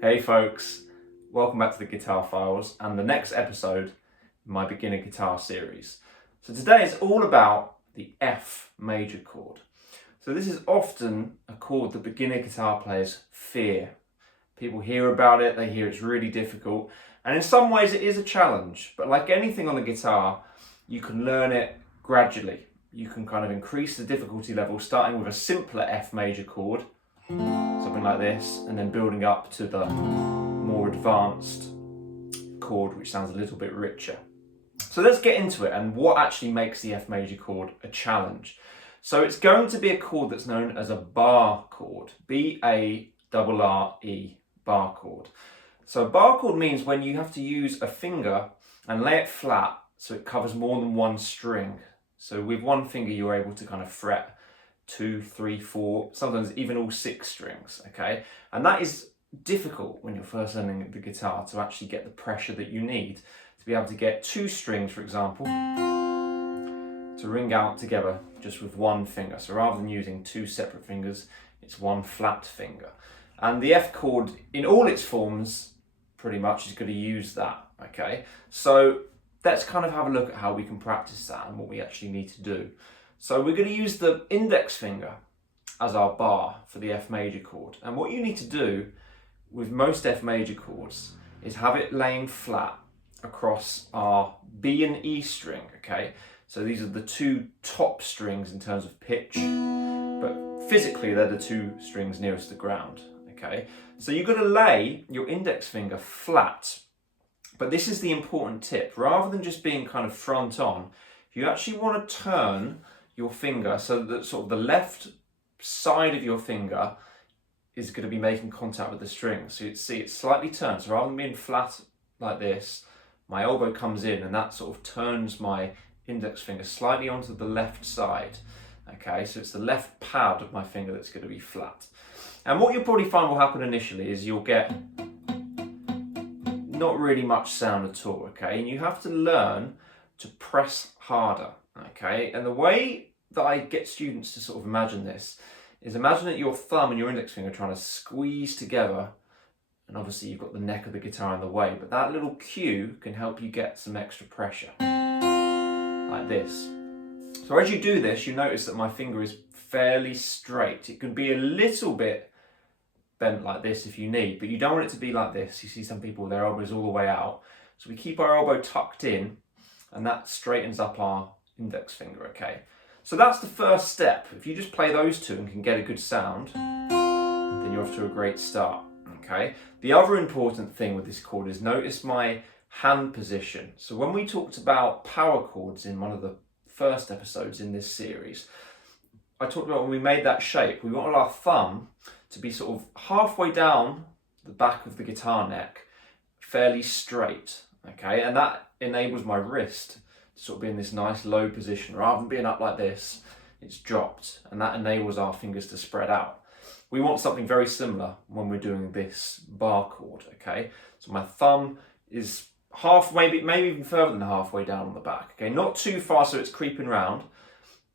Hey folks, welcome back to the Guitar Files and the next episode in my beginner guitar series. So today is all about the F major chord. So this is often a chord that beginner guitar players fear. People hear about it, they hear it's really difficult, and in some ways it is a challenge, but like anything on the guitar, you can learn it gradually. You can kind of increase the difficulty level starting with a simpler F major chord, something like this, and then building up to the more advanced chord which sounds a little bit richer. So let's get into it and what actually makes the F major chord a challenge. So it's going to be a chord that's known as a bar chord, B-A-R-R-E, bar chord. So a bar chord means when you have to use a finger and lay it flat so it covers more than one string. So with one finger you're able to kind of fret 2, 3, 4, sometimes even all 6 strings, okay? And that is difficult when you're first learning the guitar to actually get the pressure that you need to be able to get 2 strings, for example, to ring out together just with one finger. So rather than using 2 separate fingers, it's one flat finger. And the F chord in all its forms pretty much is going to use that, okay? So let's kind of have a look at how we can practice that and what we actually need to do. So we're going to use the index finger as our bar for the F major chord. And what you need to do with most F major chords is have it laying flat across our B and E string, okay? So these are the 2 top strings in terms of pitch, but physically they're the 2 strings nearest the ground, okay? So you've got to lay your index finger flat, but this is the important tip. Rather than just being kind of front on, you actually want to turn your finger so that sort of the left side of your finger is going to be making contact with the string. So you'd see it's slightly turned. So rather than being flat like this, my elbow comes in and that sort of turns my index finger slightly onto the left side. Okay, so it's the left pad of my finger that's going to be flat. And what you'll probably find will happen initially is you'll get not really much sound at all, okay? And you have to learn to press harder, okay? And the way that I get students to sort of imagine this is imagine that your thumb and your index finger are trying to squeeze together, and obviously you've got the neck of the guitar in the way, but that little cue can help you get some extra pressure, like this. So as you do this, you notice that my finger is fairly straight. It can be a little bit bent like this if you need, but you don't want it to be like this. You see some people with their elbows all the way out. So we keep our elbow tucked in, and that straightens up our index finger, okay? So that's the first step. If you just play those 2 and can get a good sound, then you're off to a great start, okay? The other important thing with this chord is notice my hand position. So when we talked about power chords in one of the first episodes in this series, I talked about when we made that shape, we wanted our thumb to be sort of halfway down the back of the guitar neck, fairly straight, okay? And that enables my wrist to sort of be in this nice low position. Rather than being up like this, it's dropped, and that enables our fingers to spread out. We want something very similar when we're doing this bar chord, okay? So my thumb is maybe even further than halfway down on the back, okay? Not too far so it's creeping round,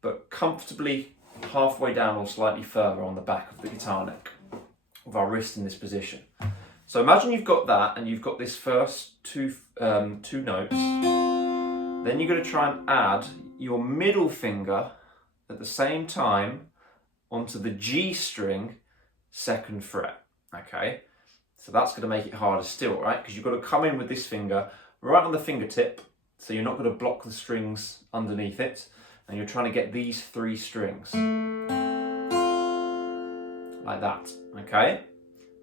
but comfortably halfway down or slightly further on the back of the guitar neck with our wrist in this position. So imagine you've got that and you've got this first two notes. Then you're going to try and add your middle finger at the same time onto the G string 2nd fret, okay? So that's going to make it harder still, right? Because you've got to come in with this finger right on the fingertip, so you're not going to block the strings underneath it, and you're trying to get these 3 strings like that, okay?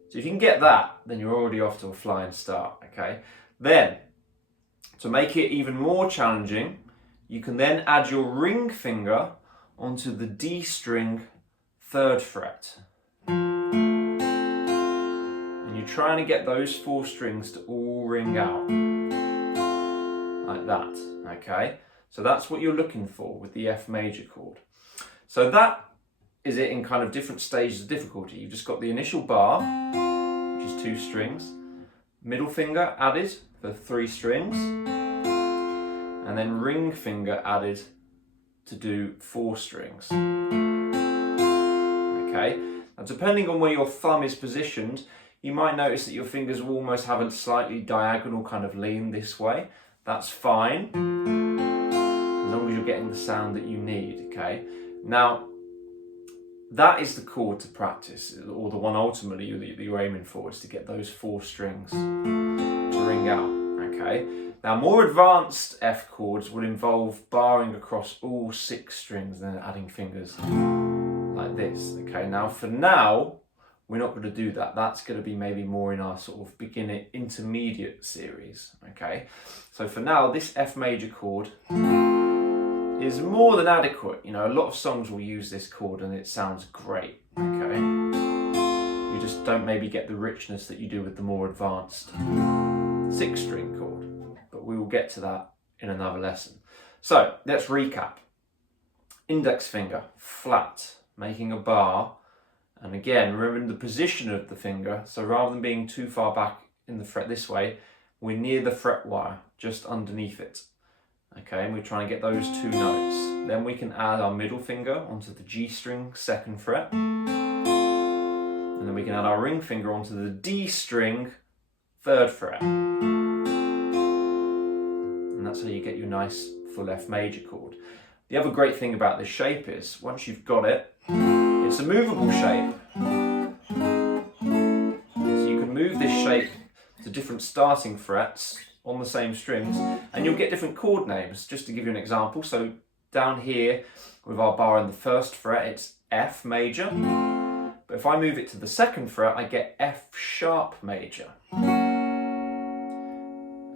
So if you can get that, then you're already off to a flying start, okay? Then, to make it even more challenging, you can then add your ring finger onto the D string 3rd fret. And you're trying to get those 4 strings to all ring out like that, okay? So that's what you're looking for with the F major chord. So that is it in kind of different stages of difficulty. You've just got the initial bar, which is 2 strings, middle finger added for 3 strings, and then ring finger added to do 4 strings. Okay, now depending on where your thumb is positioned, You might notice that your fingers will almost have a slightly diagonal kind of lean this way. That's fine, as long as you're getting the sound that you need, okay? Now, that is the chord to practice, or the one ultimately that you're aiming for, is to get those 4 strings to ring out, okay? Now, more advanced F chords will involve barring across all 6 strings and then adding fingers like this, okay? Now, for now, we're not going to do that. That's going to be maybe more in our sort of beginner intermediate series, okay? So for now, this F major chord is more than adequate. You know, a lot of songs will use this chord and it sounds great, okay? You just don't maybe get the richness that you do with the more advanced 6-string chord, but we will get to that in another lesson. So let's recap. Index finger, flat, making a bar, and again, remembering the position of the finger, so rather than being too far back in the fret this way, we're near the fret wire, just underneath it. Okay, and we're trying to get those 2 notes. Then we can add our middle finger onto the G string 2nd fret. And then we can add our ring finger onto the D string 3rd fret. And that's how you get your nice full F major chord. The other great thing about this shape is, once you've got it, it's a movable shape. So you can move this shape to different starting frets on the same strings, and you'll get different chord names. Just to give you an example, so down here with our bar in the 1st fret, it's F major, but if I move it to the 2nd fret, I get F sharp major, and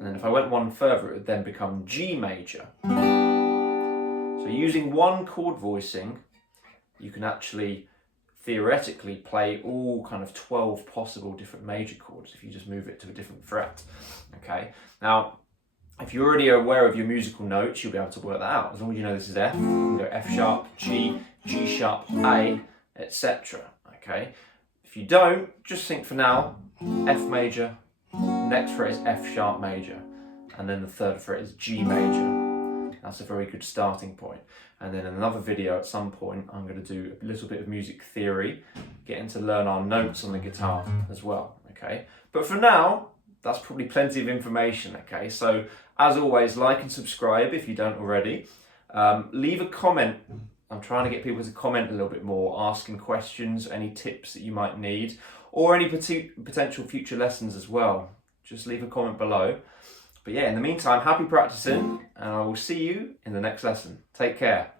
then if I went one further, it would then become G major. So using one chord voicing, you can actually theoretically play all kind of 12 possible different major chords if you just move it to a different fret, okay? Now, if you're already aware of your musical notes, you'll be able to work that out. As long as you know this is F, you can go F sharp, G, G sharp, A, etc., okay? If you don't, just think for now, F major, next fret is F sharp major, and then the 3rd fret is G major. That's a very good starting point. And then in another video at some point, I'm going to do a little bit of music theory, getting to learn our notes on the guitar as well, okay? But for now, that's probably plenty of information, okay? So as always, like and subscribe if you don't already. Leave a comment. I'm trying to get people to comment a little bit more, asking questions, any tips that you might need, or any potential future lessons as well. Just leave a comment below. But yeah, in the meantime, happy practicing, and I will see you in the next lesson. Take care.